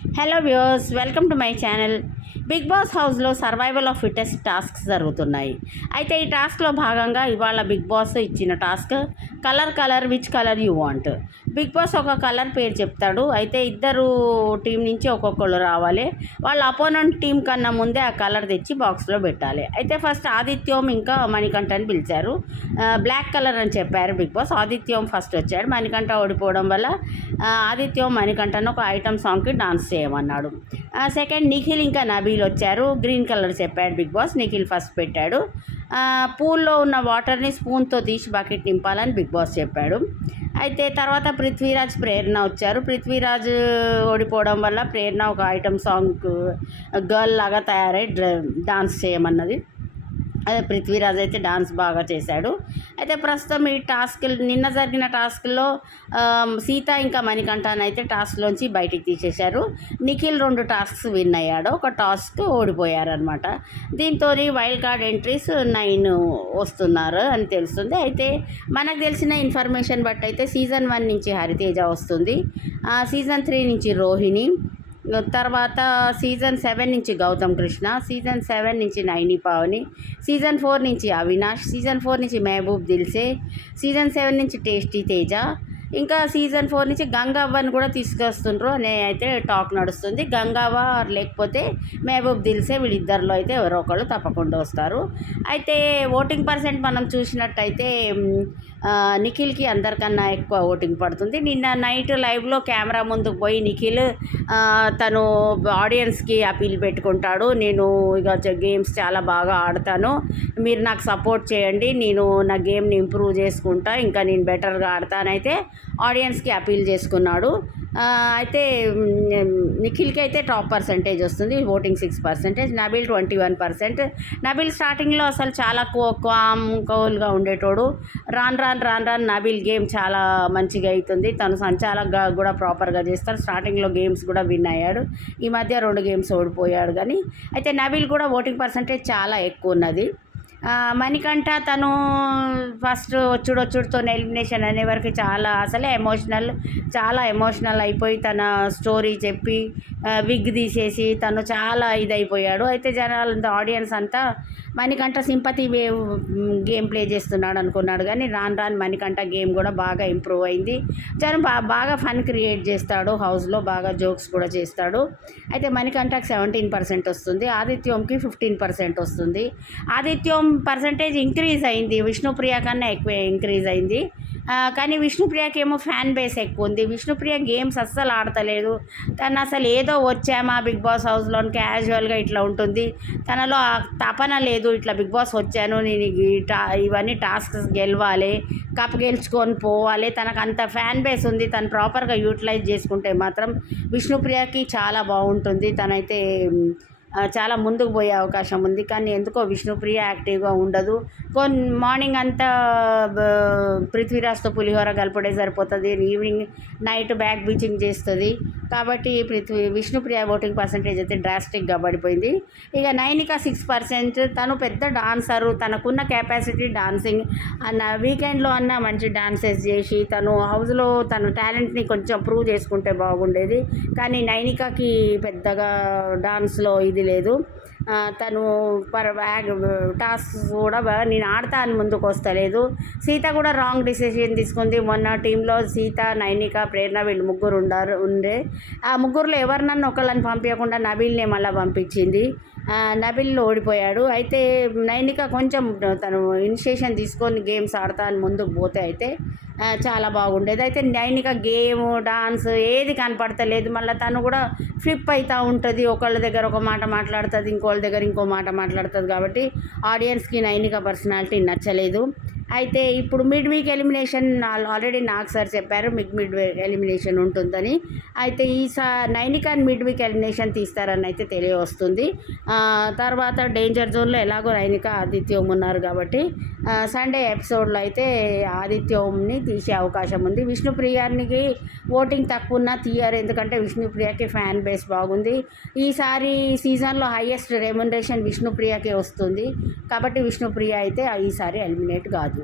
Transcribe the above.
Hello viewers, welcome to my channel. Bigg Boss హౌస్లో survival of fittest tasks జరుగుతున్నాయి. అయితే ఈ టాస్క్లో భాగంగా ఇవాళ బిగ్ బాస్ ఇచ్చిన task colour which colour you want. Bigg Boss ఒక కలర్ పేరు చెప్తాడు. అయితే ఇద్దరు టీం నుంచి ఒక్కొక్కళ్ళు రావాలి. వాళ్ళ అపోనెంట్ టీం కన్నా ముందే ఆ కలర్ తెచ్చి బాక్స్లో పెట్టాలి. అయితే ఫస్ట్ ఆదిత్యం ఇంకా మణికంఠని పిలిచారు. బ్లాక్ కలర్ అని చెప్పారు బిగ్ బాస్. ఆదిత్యం ఫస్ట్ వచ్చాడు. మణికంఠ ఓడిపోవడం వల్ల ఆదిత్యం మణికంఠను ఒక ఐటమ్ సాంగ్కి డాన్స్ చేయమన్నాడు. సెకండ్ నిఖిల్ ఇంకా నబీల్ వచ్చారు. గ్రీన్ కలర్ చెప్పాడు బిగ్ బాస్. నిఖిల్ ఫస్ట్ పెట్టాడు. పూల్లో ఉన్న వాటర్ని స్పూన్తో తీసి బకెట్ నింపాలని బిగ్ బాస్ చెప్పాడు. అయితే తర్వాత పృథ్వీరాజ్, ప్రేరణ వచ్చారు. పృథ్వీరాజ్ ఓడిపోవడం వల్ల ప్రేరణ ఒక ఐటమ్ సాంగ్ గర్ల్ లాగా తయారై డాన్స్ చేయమన్నది. అదే పృథ్వీరాజ్ అయితే డాన్స్ బాగా చేశాడు. అయితే ప్రస్తుతం ఈ నిన్న జరిగిన టాస్క్లో సీత ఇంకా మణికంఠన్ అయితే టాస్క్లోంచి బయటికి తీసేశారు. నిఖిల్ 2 టాస్క్స్ విన్ అయ్యాడు, ఒక టాస్క్ ఓడిపోయారనమాట. దీంతో వైల్డ్ కార్డ్ ఎంట్రీస్ 9 వస్తున్నారు అని తెలుస్తుంది. అయితే మనకు తెలిసిన ఇన్ఫర్మేషన్ బట్టి అయితే సీజన్ 1 నుంచి హరితేజ వస్తుంది, సీజన్ 3 నుంచి రోహిణి, తర్వాత సీజన్ 7 నుంచి గౌతమ్ కృష్ణ, సీజన్ 7 నుంచి నైని పావని, సీజన్ 4 నుంచి అవినాష్, సీజన్ 4 నుంచి మహబూబ్ దిల్సే, సీజన్ 7 నుంచి టేస్టీ తేజ, ఇంకా సీజన్ 4 నుంచి గంగవ్వని కూడా తీసుకొస్తుండ్రు అనే అయితే టాక్ నడుస్తుంది. గంగవ్వ లేకపోతే మహబూబ్ దిల్సే, వీళ్ళిద్దరిలో అయితే ఎవరో ఒకళ్ళు తప్పకుండా వస్తారు. అయితే ఓటింగ్ పర్సెంట్ మనం చూసినట్టయితే నిఖిల్కి అందరికన్నా ఎక్కువ ఓటింగ్ పడుతుంది. నిన్న నైట్ లైవ్లో కెమెరా ముందుకు పోయి నిఖిల్ తను ఆడియన్స్కి అపీల్ పెట్టుకుంటాడు. నేను ఇక గేమ్స్ చాలా బాగా ఆడతాను, మీరు నాకు సపోర్ట్ చేయండి, నేను నా గేమ్ని ఇంప్రూవ్ చేసుకుంటా, ఇంకా నేను బెటర్గా ఆడతానైతే ఆడియన్స్కి అపీల్ చేసుకున్నాడు. అయితే నిఖిల్కి అయితే టాప్ పర్సెంటేజ్ వస్తుంది, ఓటింగ్ 6%. నబీల్ 21%. నబీల్ స్టార్టింగ్లో అసలు చాలా కూల్గా ఉండేటోడు. రాను నబీల్ గేమ్ చాలా మంచిగా అవుతుంది, తను సంచాలకుగా కూడా ప్రాపర్గా చేస్తాడు. స్టార్టింగ్లో గేమ్స్ కూడా విన్ అయ్యాడు. ఈ మధ్య 2 గేమ్స్ ఓడిపోయాడు. కానీ అయితే నబీల్ కూడా ఓటింగ్ పర్సెంటేజ్ చాలా ఎక్కువ ఉన్నది. మణికంఠ తను ఫస్ట్ వచ్చుడుతో ఎలిమినేషన్ అనే వరకు చాలా ఎమోషనల్ అయిపోయి తన స్టోరీ చెప్పి విగ్ తీసేసి తను చాలా ఇదైపోయాడు. అయితే ఆడియన్స్ అంతా మణికంఠ సింపతి గేమ్ ప్లే చేస్తున్నాడు అనుకున్నాడు. కానీ రాను మణికంఠ గేమ్ కూడా బాగా ఇంప్రూవ్ అయింది. జనం బాగా ఫన్ క్రియేట్ చేస్తాడు, హౌస్లో బాగా జోక్స్ కూడా చేస్తాడు. అయితే మణికంఠకి 17% వస్తుంది, ఆదిత్యంకి 15% వస్తుంది. ఆదిత్యం పర్సంటేజ్ ఇంక్రీజ్ అయింది, విష్ణుప్రియ కన్నా ఎక్కువ ఇంక్రీజ్ అయింది. కానీ విష్ణుప్రియకి ఏమో ఫ్యాన్ బేస్ ఎక్కువ ఉంది. విష్ణుప్రియ గేమ్స్ అస్సలు ఆడతలేదు. తను అసలు ఏదో వచ్చామా బిగ్ బాస్ హౌస్లో క్యాజువల్గా ఇట్లా ఉంటుంది, తనలో తపన లేదు. ఇట్లా బిగ్ బాస్ వచ్చాను, నేను ఇవన్నీ టాస్క్స్ గెలవాలి, కప్ గెలుచుకొని పోవాలి, తనకు అంత ఫ్యాన్ బేస్ ఉంది. తను ప్రాపర్గా యూటిలైజ్ చేసుకుంటే మాత్రం విష్ణుప్రియకి చాలా బాగుంటుంది, తనైతే చాలా ముందుకు పోయే అవకాశం ఉంది. కానీ ఎందుకో విష్ణుప్రియ యాక్టివ్గా ఉండదు. మార్నింగ్ అంతా పృథ్వీరాజ్తో పులిహోర కలపడే సరిపోతుంది, ఈవినింగ్ నైట్ బ్యాక్ బీచింగ్ చేస్తుంది. కాబట్టి విష్ణుప్రియ ఓటింగ్ పర్సంటేజ్ అయితే డ్రాస్టిక్గా పడిపోయింది. ఇక నైనిక 6%. తను పెద్ద డాన్సరు, తనకున్న కెపాసిటీ డాన్సింగ్ అన్న వీకెండ్లో అన్న మంచి డాన్సెస్ చేసి తను హౌస్లో తన టాలెంట్ని కొంచెం ప్రూవ్ చేసుకుంటే బాగుండేది. కానీ నైనికకి పెద్దగా డాన్స్లో ఇది లేదు. తను టాస్క్ కూడా నేను ఆడతా అని ముందుకు వస్తలేదు. సీత కూడా రాంగ్ డిసిషన్ తీసుకుంది. మొన్న టీంలో సీత, నైనిక, ప్రేరణ వీళ్ళు ముగ్గురు ఉండే ఆ ముగ్గురులో ఎవరినన్నా ఒకళ్ళని పంపించకుండా నబీల్నే మళ్ళీ పంపించింది. నబీల్ ఓడిపోయాడు. అయితే నైనిక కొంచెం తను ఇనిషియేషన్ తీసుకొని గేమ్స్ ఆడతా అని ముందుకు పోతే అయితే చాలా బాగుండేది. అయితే నైనిక గేమ్, డాన్స్ ఏది కనపడతలేదు. మళ్ళీ తను కూడా ఫ్లిప్ అవుతూ ఉంటుంది, ఒకళ్ళ దగ్గర ఒక మాట మాట్లాడుతుంది, ఇంకోళ్ళ దగ్గర ఇంకో మాట మాట్లాడుతుంది. కాబట్టి ఆడియన్స్కి నైనిక పర్సనాలిటీ నచ్చలేదు. అయితే ఇప్పుడు మిడ్ వీక్ ఎలిమినేషన్ ఆల్రెడీ నాకు సార్ చెప్పారు, మిడ్ వీక్ ఎలిమినేషన్ ఉంటుందని. అయితే నైనికాని మిడ్ వీక్ ఎలిమినేషన్ తీస్తారని అయితే తెలియవస్తుంది. తర్వాత డేంజర్ జోన్లో ఎలాగో నైనిక, ఆదిత్యం ఉన్నారు కాబట్టి సండే ఎపిసోడ్లో అయితే ఆదిత్యంని తీసే అవకాశం ఉంది. విష్ణుప్రియకి ఓటింగ్ తక్కువ ఉన్నా తీయరు, ఎందుకంటే విష్ణుప్రియకి ఫ్యాన్ బేస్ బాగుంది. ఈసారి సీజన్లో హైయెస్ట్ రెమ్యునరేషన్ విష్ణుప్రియకే వస్తుంది. కాబట్టి విష్ణుప్రియ అయితే ఈసారి ఎలిమినేట్ కాదు.